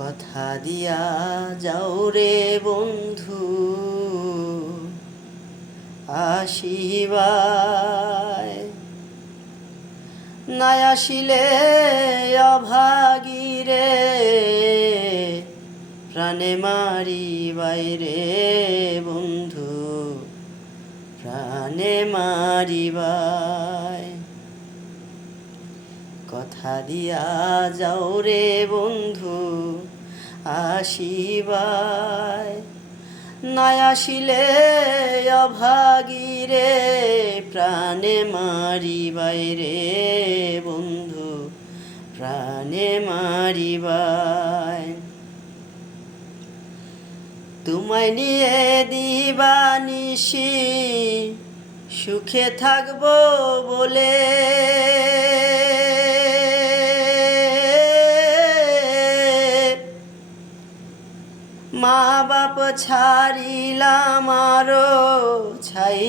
কথা দিয়া যাও রে বন্ধু আসিবায়, নাই আসিলে অভাগীরে প্রাণে মারিবাই রে বন্ধু প্রাণে মারিবাই। কথা দিয়া যাও রে বন্ধু আসিবাই, নাই আসিলে অভাগীরে প্রাণে মারিবাই রে বন্ধু প্রাণে মারিবাই। তোমায় নিয়ে দিবানিশি সুখে থাকবো বলে, মা বাপ ছাড়িলাম আরো ছাই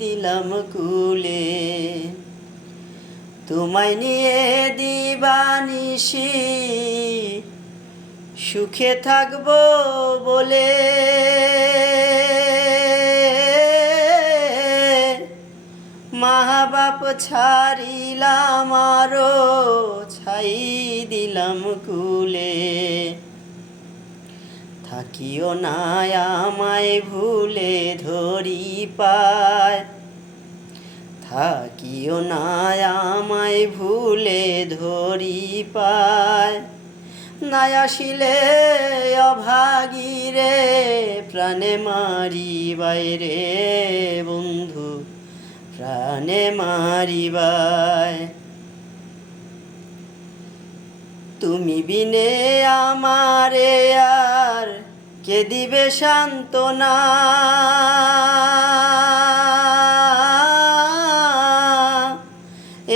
দিলাম কুলে। তোমায় নিয়ে দিবানিশি সুখে থাকবো বলে, মা বাপ ছাড়িলাম আরো ছাই দিলাম কুলে। থাকিও না আমায় ভুলে ধরি পায়, থাকিও না আমায় ভুলে ধরি পায়। নাই আসিলে অভাগীরে প্রাণে মারিবাই রে বন্ধু প্রাণে মারিবাই। তুমি বিনে আমারে আর কে দিবে সান্ত্বনা,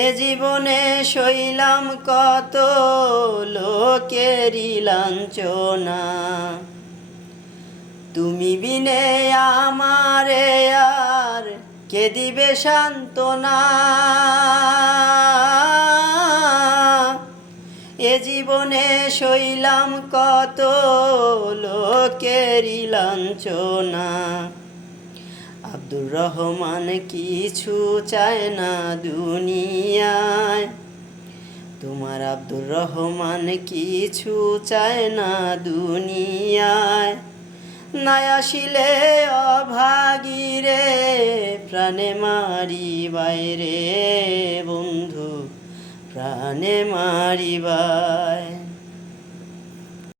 এ জীবনে সইলাম কত লোকেরই লাঞ্ছনা। তুমি বিনে আমারে আর কে দিবে সান্ত্বনা, এ জীবনে সইলাম কত লোকেরই লাঞ্ছনা। আব্দুর রহমান কিছু চায় না দুনিয়ায়, তোমার আব্দুর রহমান কিছু চায় না দুনিয়ায়। নাই আসিলে অভাগীরে প্রাণে মারিবাই রে বন্ধু প্রাণে মারিবাই।